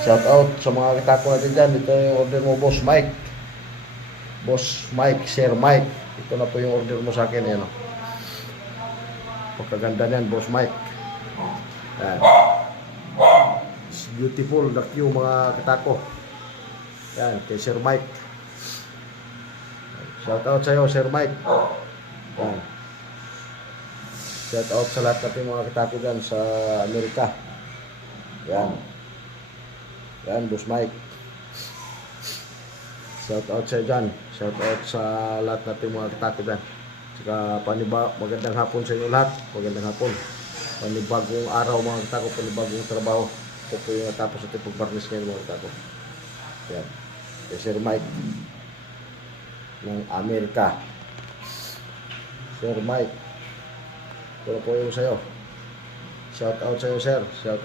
Shout out sa mga katako natin dyan. Ito yung order mo, Boss Mike. Boss Mike, Sir Mike. Ito na po yung order mo sa akin. Yan, pagkaganda niyan, Boss Mike. Yan. It's beautiful the queue, mga katako. Yan, kay Sir Mike. Shout out sa iyo, Sir Mike. Yan. Shout out sa lahat natin mga katako dyan sa Amerika. Yan. Yan, Boss Mike. Shout out sa iyo dyan. Shout out sa lahat natin mga katako dyan. Saka magandang hapon sa inyo lahat. Magandang hapon. Panibagong araw mga katako, panibagong trabaho. Ito po yung natapos natin pag-barnis ngayon mga katako. Yan. Kay Sir Mike ng Amerika. Sir Mike. Ito po yung sa'yo. Shout out sa'yo, sir. Shout out.